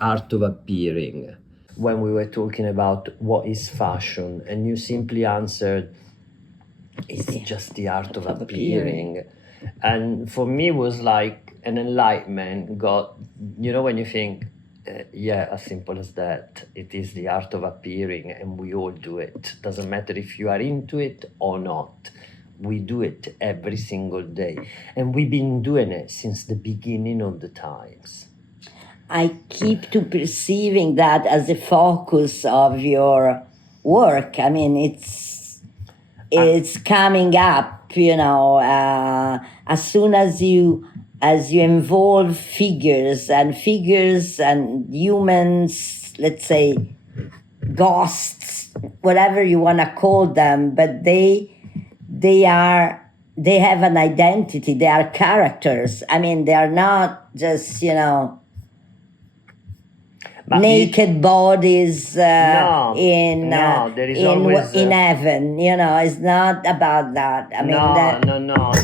art of appearing. When we were talking about what is fashion, and you simply answered, it's just the art of appearing. And for me, it was like an enlightenment. When you think, as simple as that, it is the art of appearing, and we all do it. Doesn't matter if you are into it or not. We do it every single day. And we've been doing it since the beginning of the times. I keep to perceiving that as a focus of your work. I mean, it's coming up, as soon as you involve figures and humans, let's say ghosts, whatever you want to call them, but they have an identity. They are characters. I mean, they are not just, naked bodies in heaven. It's not about that. I mean,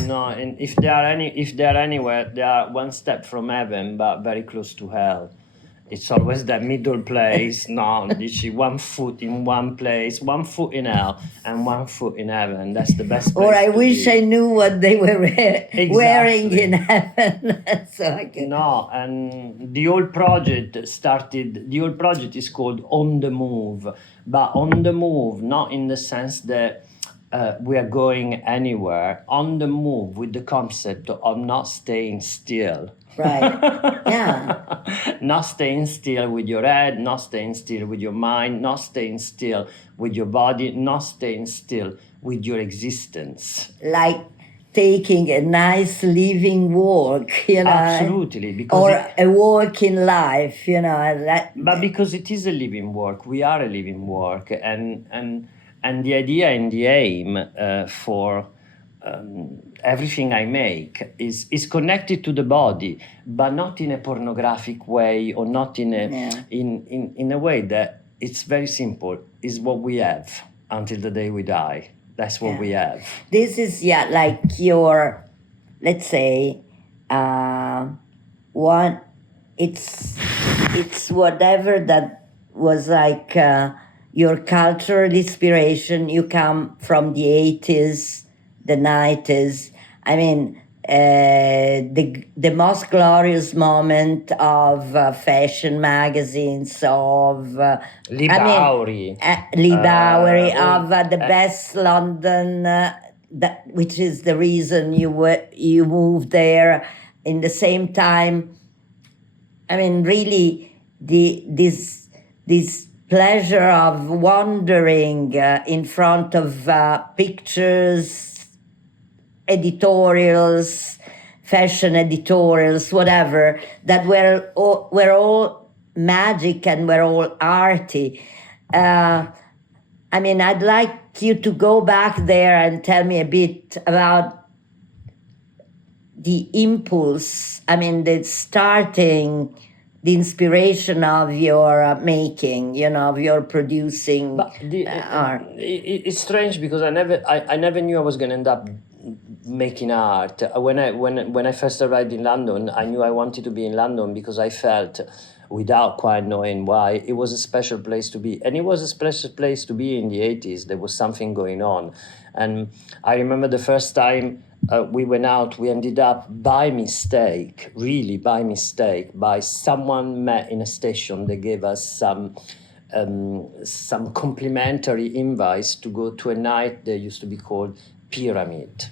no. And if they are anywhere, they are one step from heaven, but very close to hell. It's always that middle place. No, one foot in one place, one foot in hell, and one foot in heaven. That's the best place. Or I wish I knew what they were wearing in heaven. So I can... No, and the whole project is called On the Move, but on the move, not in the sense that we are going anywhere. On the move with the concept of not staying still. Right. Yeah. Not staying still with your head, not staying still with your mind, not staying still with your body, not staying still with your existence. Like taking a nice living walk, Absolutely. Or a walk in life, But because it is a living work, we are a living work, and the idea and the aim for everything I make is connected to the body, but not in a pornographic way, or not in a way that it's very simple. It's what we have until the day we die. That's what we have. This is like your, let's say, it's whatever that was like your cultural inspiration. You come from the 80s, the 90s. I mean, the most glorious moment of fashion magazines, of Bowery, of the best London, which is the reason you moved there. In the same time, I mean, really, this pleasure of wandering in front of pictures, editorials, fashion editorials, whatever, that were all magic and were all arty. I mean, I'd like you to go back there and tell me a bit about the impulse, I mean, the inspiration of your making, of your producing art. It's strange because I never knew I was going to end up making art. When I first arrived in London, I knew I wanted to be in London because I felt, without quite knowing why, it was a special place to be. And it was a special place to be in the 80s. There was something going on. And I remember the first time we went out, we ended up by mistake, really by mistake, by someone met in a station. They gave us some complimentary invites to go to a night that used to be called Pyramid.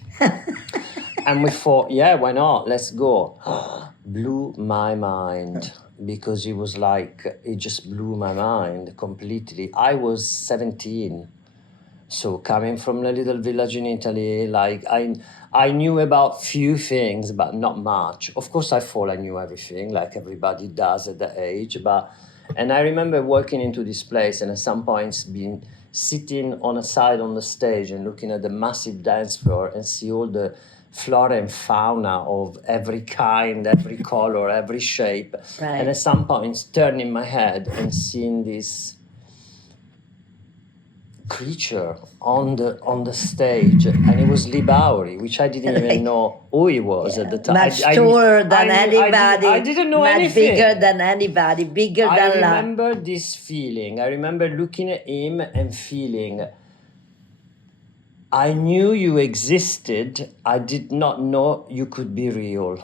And we thought, why not? Let's go. Blew my mind, because it was like, it just blew my mind completely. I was 17. So coming from a little village in Italy, like I knew about few things, but not much. Of course, I thought I knew everything, like everybody does at that age. And I remember walking into this place, and at some points being sitting on a side on the stage and looking at the massive dance floor and see all the flora and fauna of every kind, every color, every shape. Right. And at some points turning my head and seeing this creature on the stage, and it was Lee Bowery, which I didn't even know who he was at the time. Much taller than anybody. I didn't know much anything. Bigger than anybody. Bigger than life. I remember this feeling. I remember looking at him and feeling, I knew you existed. I did not know you could be real,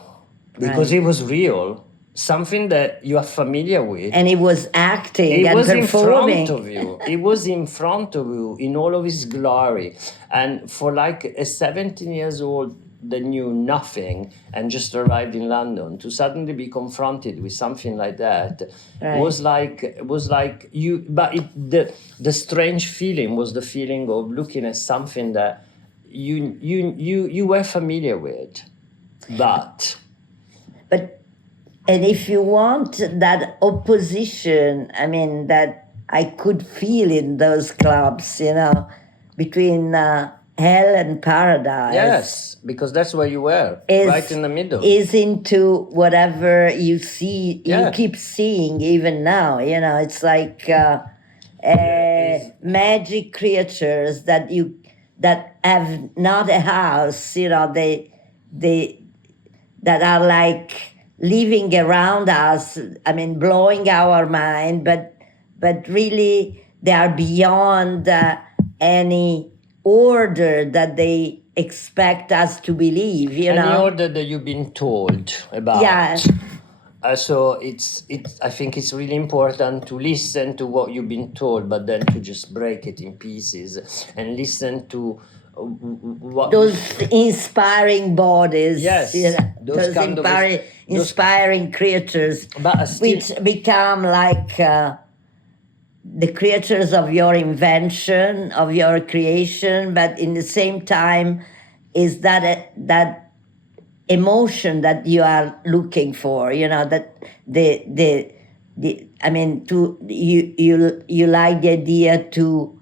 because it was real. Something that you are familiar with. And he was acting and performing. In front of you. He was in front of you in all of his glory. And for like a 17 years old that knew nothing and just arrived in London, to suddenly be confronted with something like that was like you. But the strange feeling was the feeling of looking at something that you were familiar with, but. And if you want that opposition, I mean, that I could feel in those clubs, you know, between hell and paradise. Yes, because that's where you were, right in the middle. Is into whatever you see, you keep seeing even now, you know, it's like magic creatures that have not a house, you know, they that are like living around us, I mean, blowing our mind, but really they are beyond any order that they expect us to believe, you know? Any order that you've been told about. Yeah. So I think it's really important to listen to what you've been told, but then to just break it in pieces and listen to what those inspiring bodies, yes, you know, those inspiring creatures, which become like the creatures of your invention, of your creation, but in the same time is that emotion that you are looking for, you know, that I mean, you like the idea to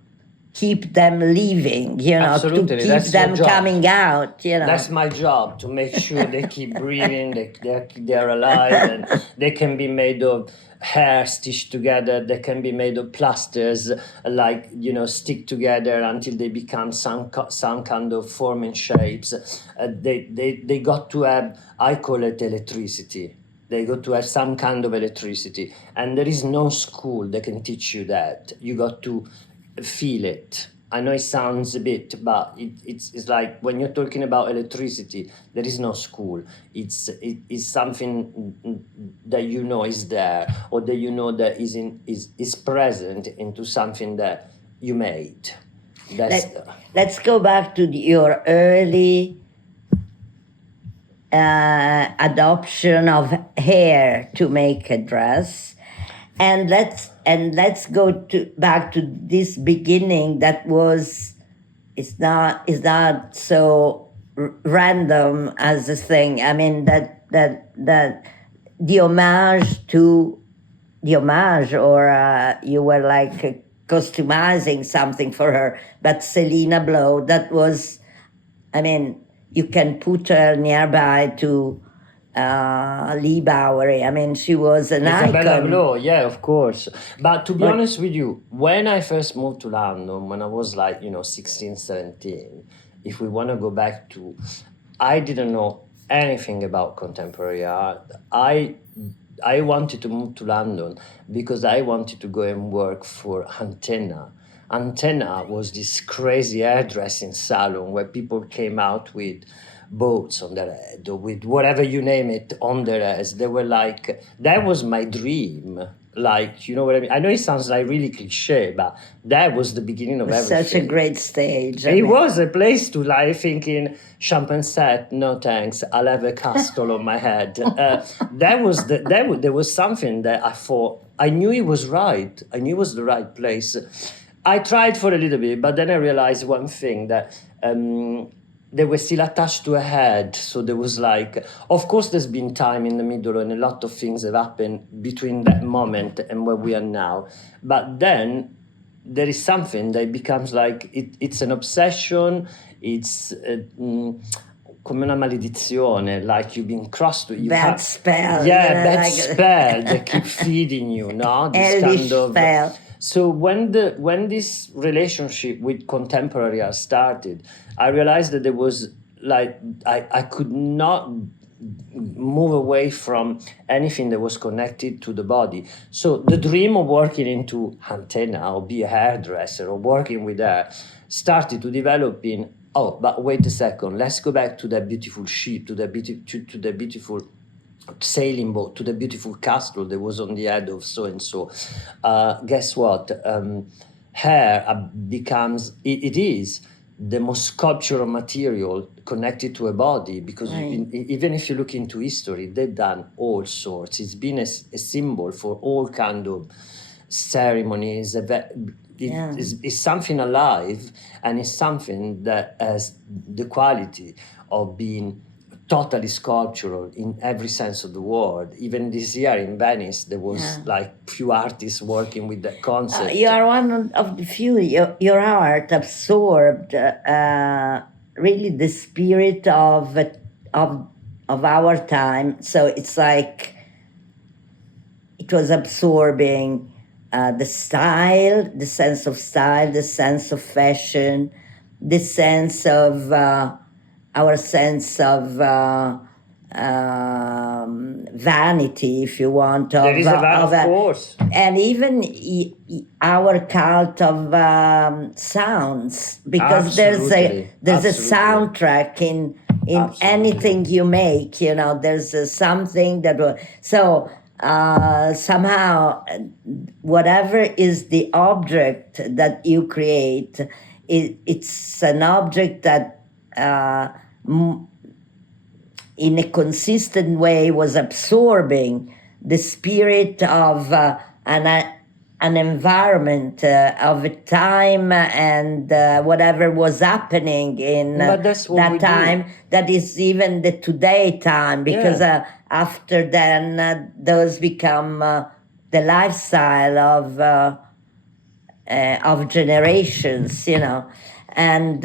keep them living, you know, absolutely. To keep them coming out, you know. That's my job, to make sure they keep breathing, they're alive, and they can be made of hair stitched together, they can be made of plasters, like, you know, stick together until they become some kind of form and shapes. They got to have, I call it electricity. They got to have some kind of electricity. And there is no school that can teach you that. You got to feel it. I know it sounds a bit, but it's like when you're talking about electricity, there is no school. It's something that you know is there, or that you know that is present into something that you made. Let's go back to your early adoption of hair to make a dress. And let's go back to this beginning that is not so random as a thing. I mean that the homage, or you were like customizing something for her. But Selina Blow, that was, I mean, you can put her nearby to Lee Bowery. I mean, she was an Isabella icon. Blow, yeah, of course. But to be honest with you, when I first moved to London, when I was like, 16, 17, if we want to go back to, I didn't know anything about contemporary art. I wanted to move to London because I wanted to go and work for Antenna. Antenna was this crazy hairdressing salon where people came out with boats on their head, or with whatever you name it on their heads. They were like, that was my dream. Like, you know what I mean? I know it sounds like really cliche, but that was the beginning of everything. Such a great stage. It was a place to lie, thinking, champagne set, no thanks, I'll have a castle on my head. There was something that I thought, I knew it was right. I knew it was the right place. I tried for a little bit, but then I realized one thing, that they were still attached to a head. So there was like, of course there's been time in the middle and a lot of things have happened between that moment and where we are now. But then there is something that becomes like, it's an obsession, it's come una maledizione, like you've been crossed with. Spell. Yeah, that spell that keep feeding you, no? This Elvish spell. So when this relationship with contemporary art started, I realized that there was like I could not move away from anything that was connected to the body. So the dream of working into antenna or be a hairdresser or working with hair started to develop in, oh, but wait a second, let's go back to that beautiful ship, to the beautiful sailing boat, to the beautiful castle that was on the head of so and so. Guess what? Hair becomes it is the most sculptural material connected to a body, because even if you look into history, they've done all sorts. It's been a symbol for all kind of ceremonies. It's something alive, and it's something that has the quality of being totally sculptural in every sense of the word. Even this year in Venice, there was like few artists working with that concept. You are one of the few. Your art absorbed really the spirit of our time. So it's like it was absorbing the style, the sense of style, the sense of fashion, the sense of our sense of vanity, if you want. There is of course. And even our cult of sounds, because there's a soundtrack in anything you make. You know, there's something that so somehow whatever is the object that you create, it's an object that in a consistent way was absorbing the spirit of an environment, of a time, and whatever was happening in that time, that is even the today time, because after then those become the lifestyle of generations, you know. And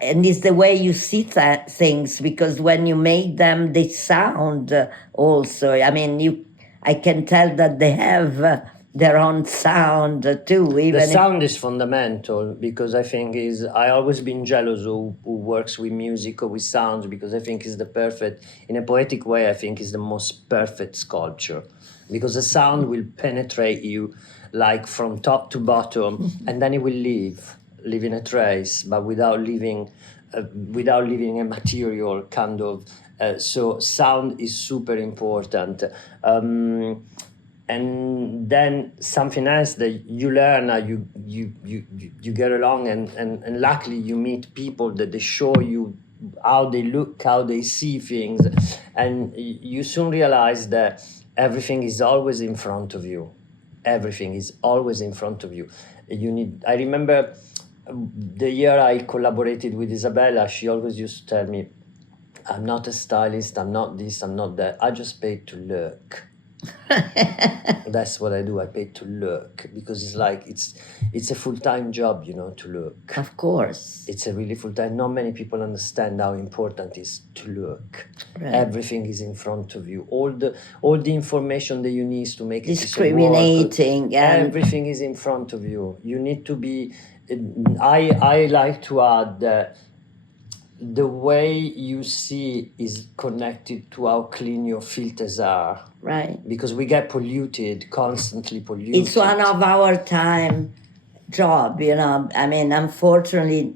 it's the way you see things, because when you make them, they sound also. I mean, I can tell that they have their own sound too. Even the sound is fundamental, because I think I always been jealous who works with music or with sounds, because I think is the perfect, in a poetic way, I think is the most perfect sculpture, because the sound will penetrate you like from top to bottom, and then it will leaving a trace, but without leaving a material kind of. So sound is super important. And then something else that you learn, you get along, and luckily you meet people that they show you how they look, how they see things, and you soon realize that everything is always in front of you. Everything is always in front of you. I remember the year I collaborated with Isabella, she always used to tell me, I'm not a stylist, I'm not this, I'm not that. I just pay to look. That's what I do. I pay to look, because it's like it's a full-time job, you know, to look. Of course. It's a really full-time. Not many people understand how important it is to look. Right. Everything is in front of you. All the information that you need to make discriminating it and everything is in front of you. You need to be. I like to add that the way you see is connected to how clean your filters are. Right. Because we get constantly polluted. It's one of our time job, you know. I mean, unfortunately,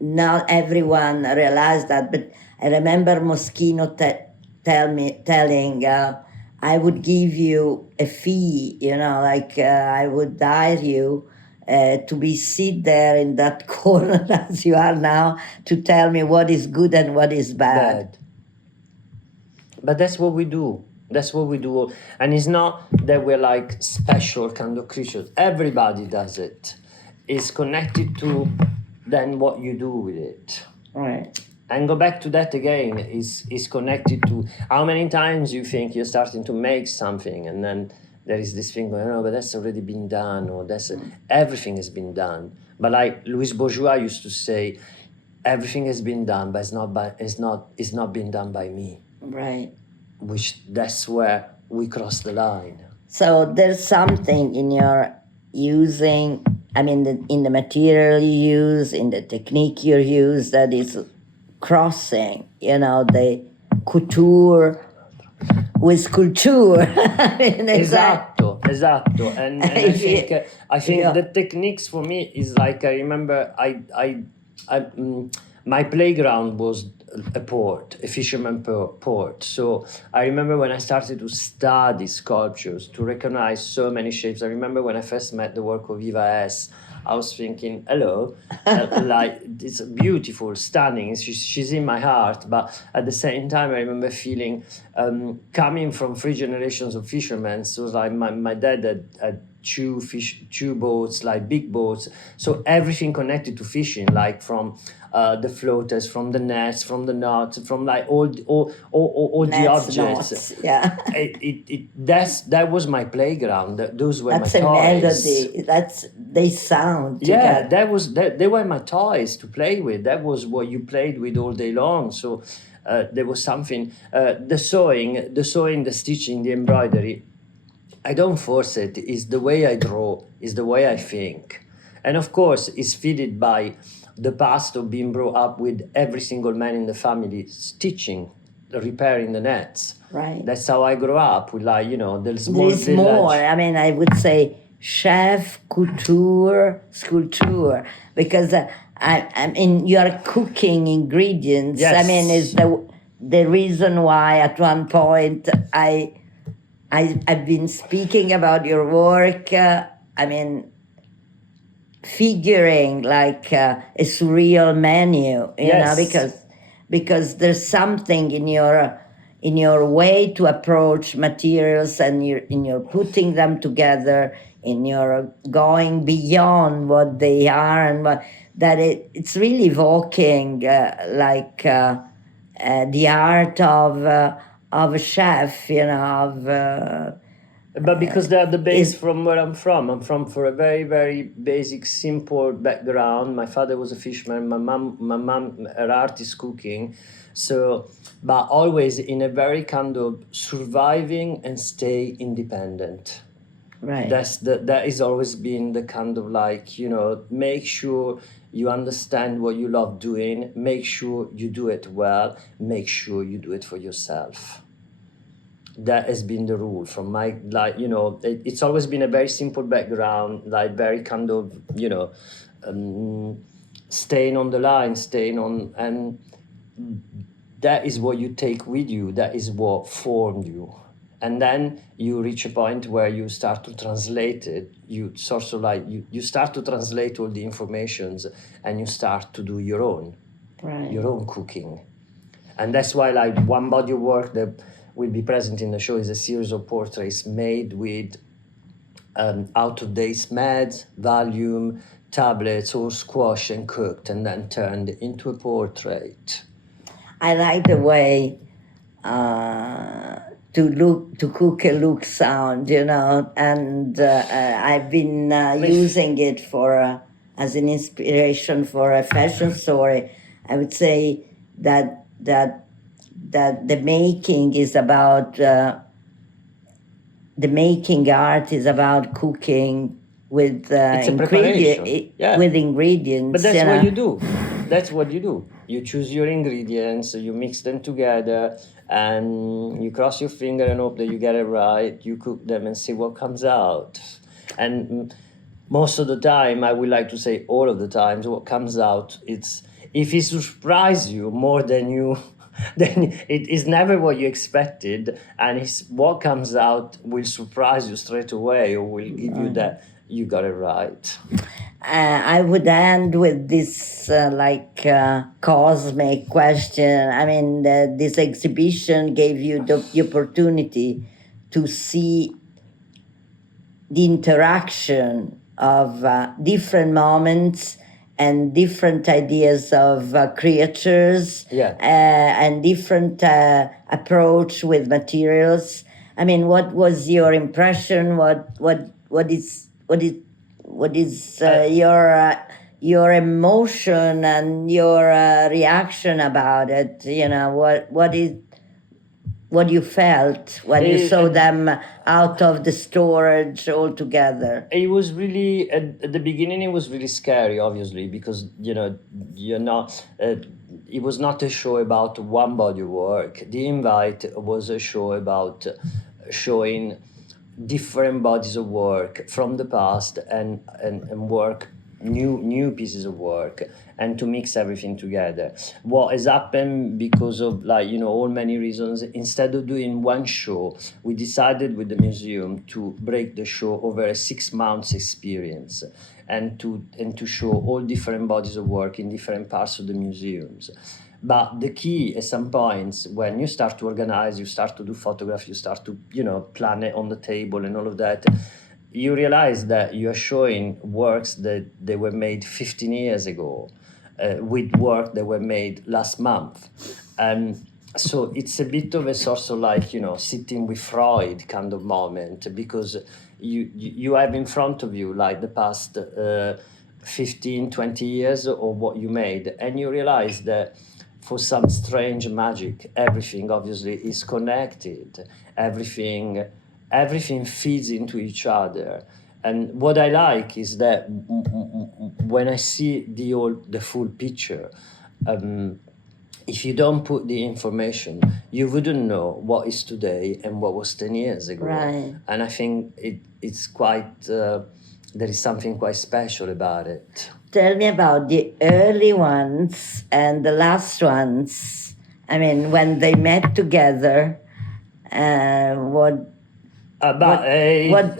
not everyone realized that, but I remember Moschino telling, I would give you a fee, you know, like I would hire you to be sit there in that corner as you are now, to tell me what is good and what is bad. But that's what we do. That's what we do. And it's not that we're like special kind of creatures. Everybody does it. It's connected to then what you do with it. Right. And go back to that again, is connected to how many times you think you're starting to make something, and then there is this thing going, oh, but that's already been done, or everything has been done. But like Louis Bourgeois used to say, everything has been done, but it's not been done by me. Right. That's where we cross the line. So there's something in using, I mean, in the material you use, in the technique you use, that is crossing, the couture with culture. I mean, Esatto. And I think the techniques for me is like, I remember my playground was a fisherman port. So I remember when I started to study sculptures, to recognize so many shapes. I remember when I first met the work of Eva S., I was thinking, hello, like, it's beautiful, stunning. She's in my heart. But at the same time, I remember feeling, coming from 3 generations of fishermen. So like my dad had two boats, like big boats. So everything connected to fishing, like from the floaters, from the nets, from the knots, from like all the objects. Knots, yeah. That was my playground. Those were That's my toys. Melody. They sound. Yeah, they were my toys to play with. That was what you played with all day long. So there was something. The sewing, the stitching, the embroidery. I don't force it. It's the way I draw. It's the way I think, and of course, it's fed by the past of being brought up with every single man in the family stitching, repairing the nets. Right. That's how I grew up with, like, the small There's village. more. I mean, I would say chef, couture, sculpture, because I mean, you are cooking ingredients. Yes. I mean, it's the reason why at one point I've been speaking about your work. I mean, figuring like a surreal menu, because there's something in your way to approach materials, and in your putting them together, in your going beyond what they are, and that it's really evoking the art of a chef, But because they are the base from where I'm from. I'm from for a very, very basic, simple background. My father was a fisherman. My mom, her art is cooking. So, but always in a very kind of surviving and stay independent. Right. That has always been the kind of, like, make sure you understand what you love doing. Make sure you do it well. Make sure you do it for yourself. That has been the rule from my, it's always been a very simple background, like very kind of, staying on the line, and that is what you take with you. That is what formed you. And then you reach a point where you start to translate it. You sort of like, you start to translate all the informations, and you start to do your own, right, your own cooking. And that's why, like, one body of work that will be present in the show is a series of portraits made with out-of-date meds, volume, tablets, all squashed and cooked and then turned into a portrait. I like the way to cook a look sound, and I've been using it as an inspiration for a fashion story. I would say that the making is about the making art is about cooking with with ingredients. But that's what you do. That's what you do. You choose your ingredients, you mix them together, and you cross your finger and hope that you get it right. You cook them and see what comes out. And most of the time, I would like to say all of the times, what comes out, if it surprises you more than you, then it is never what you expected, and what comes out will surprise you straight away, or will give you that you got it right. I would end with this cosmic question. I mean, this exhibition gave you the opportunity to see the interaction of different moments and different ideas of creatures, and different approach with materials. I mean, what was your impression? What is your emotion and your reaction about it? what you felt when you saw them out of the storage all together? It was really at the beginning. It was really scary, obviously, because you're not. It was not a show about one body of work. The invite was a show about showing different bodies of work from the past and work new pieces of work, and to mix everything together. What has happened, because of all many reasons, instead of doing one show, we decided with the museum to break the show over a 6 months experience, and to show all different bodies of work in different parts of the museums. But the key at some points, when you start to organize, you start to do photography, you start to plan it on the table and all of that, you realize that you are showing works that they were made 15 years ago, with work that were made last month. And so it's a bit of a sort of sitting with Freud kind of moment, because you have in front of you the past 15, 20 years of what you made, and you realize that for some strange magic, everything obviously is connected. Everything feeds into each other. And what I like is that when I see the full picture, if you don't put the information, you wouldn't know what is today and what was 10 years ago. Right. And I think it's quite, there is something quite special about it. Tell me about the early ones and the last ones. I mean, when they met together, what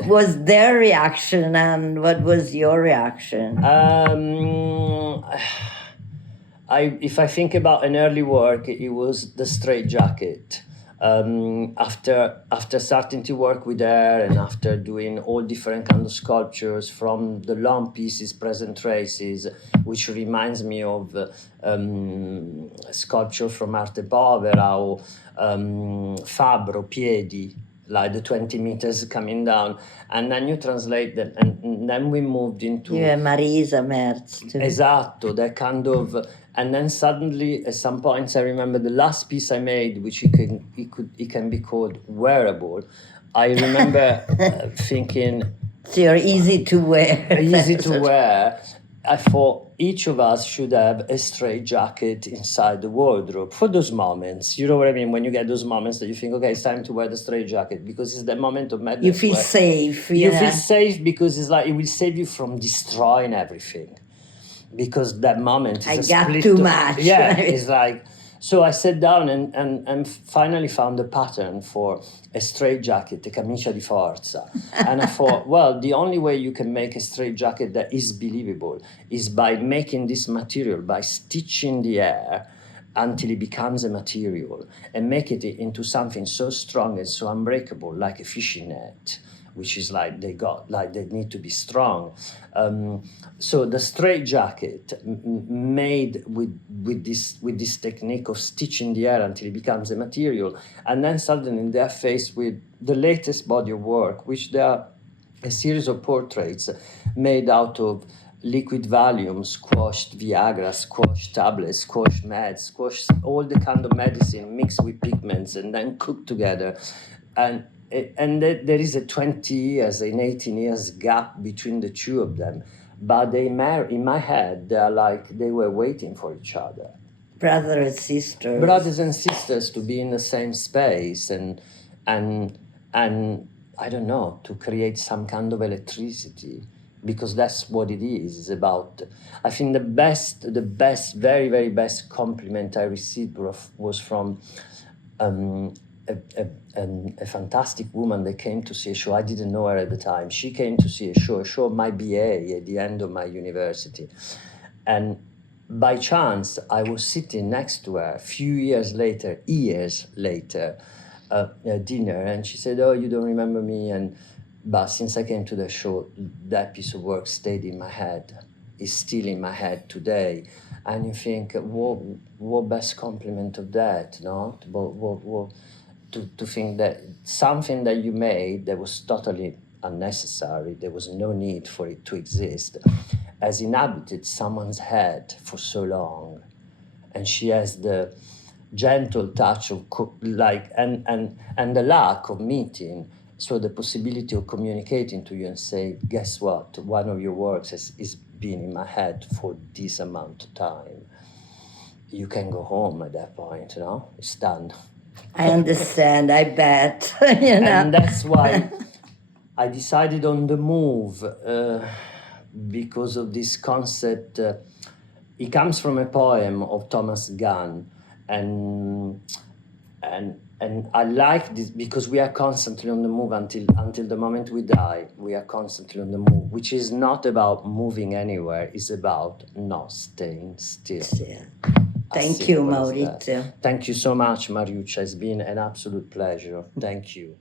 was their reaction and what was your reaction? If I think about an early work, it was the straitjacket. After starting to work with her, and after doing all different kind of sculptures, from the long pieces, present traces, which reminds me of sculpture from Arte Povera, or Fabbro, Piedi, like the 20 meters coming down, and then you translate them, and then we moved into Marisa Merz too. Esatto, that kind of. And then suddenly, at some points, I remember the last piece I made, which it can be called wearable. I remember thinking, so you're easy to wear. Easy to wear. I thought each of us should have a straitjacket inside the wardrobe for those moments. You know what I mean? When you get those moments that you think, okay, it's time to wear the straitjacket, because it's that moment of madness. You feel safe. You feel safe, because it's it will save you from destroying everything. Because that moment is too much. Yeah, it's so I sat down and finally found a pattern for a straitjacket, a camicia di forza. And I thought, well, the only way you can make a straitjacket that is believable is by making this material, by stitching the air until it becomes a material, and make it into something so strong and so unbreakable, like a fishing net, which is they need to be strong. So the straitjacket made with this technique of stitching the air until it becomes a material, and then suddenly they're faced with the latest body of work, which they are a series of portraits made out of liquid Valium, squashed Viagra, squashed tablets, squashed meds, squashed all the kind of medicine mixed with pigments and then cooked together. And there is a 20 years, an 18 years gap between the two of them. But in my head, they were waiting for each other. Brothers and sisters to be in the same space and I don't know, to create some kind of electricity, because that's what it is. It's about, I think the best, very, very best compliment I received was from a fantastic woman that came to see a show. I didn't know her at the time. She came to see a show of my BA at the end of my university. And by chance, I was sitting next to her years later, at dinner, and she said, "Oh, you don't remember me?" But since I came to the show, that piece of work stayed in my head. It's still in my head today. And you think, what best compliment of that, no? To think that something that you made that was totally unnecessary, there was no need for it to exist, has inhabited someone's head for so long. And she has the gentle touch of and the lack of meeting, so the possibility of communicating to you and say, guess what, one of your works is been in my head for this amount of time. You can go home at that point, it's done. I understand, I bet. You know? And that's why I decided on the move, because of this concept. It comes from a poem of Thomas Gunn, and I like this because we are constantly on the move until the moment we die. We are constantly on the move, which is not about moving anywhere. It's about not staying still. Yeah. Thank you, Maurizio. Thank you so much, Mariuccia. It's been an absolute pleasure. Thank you.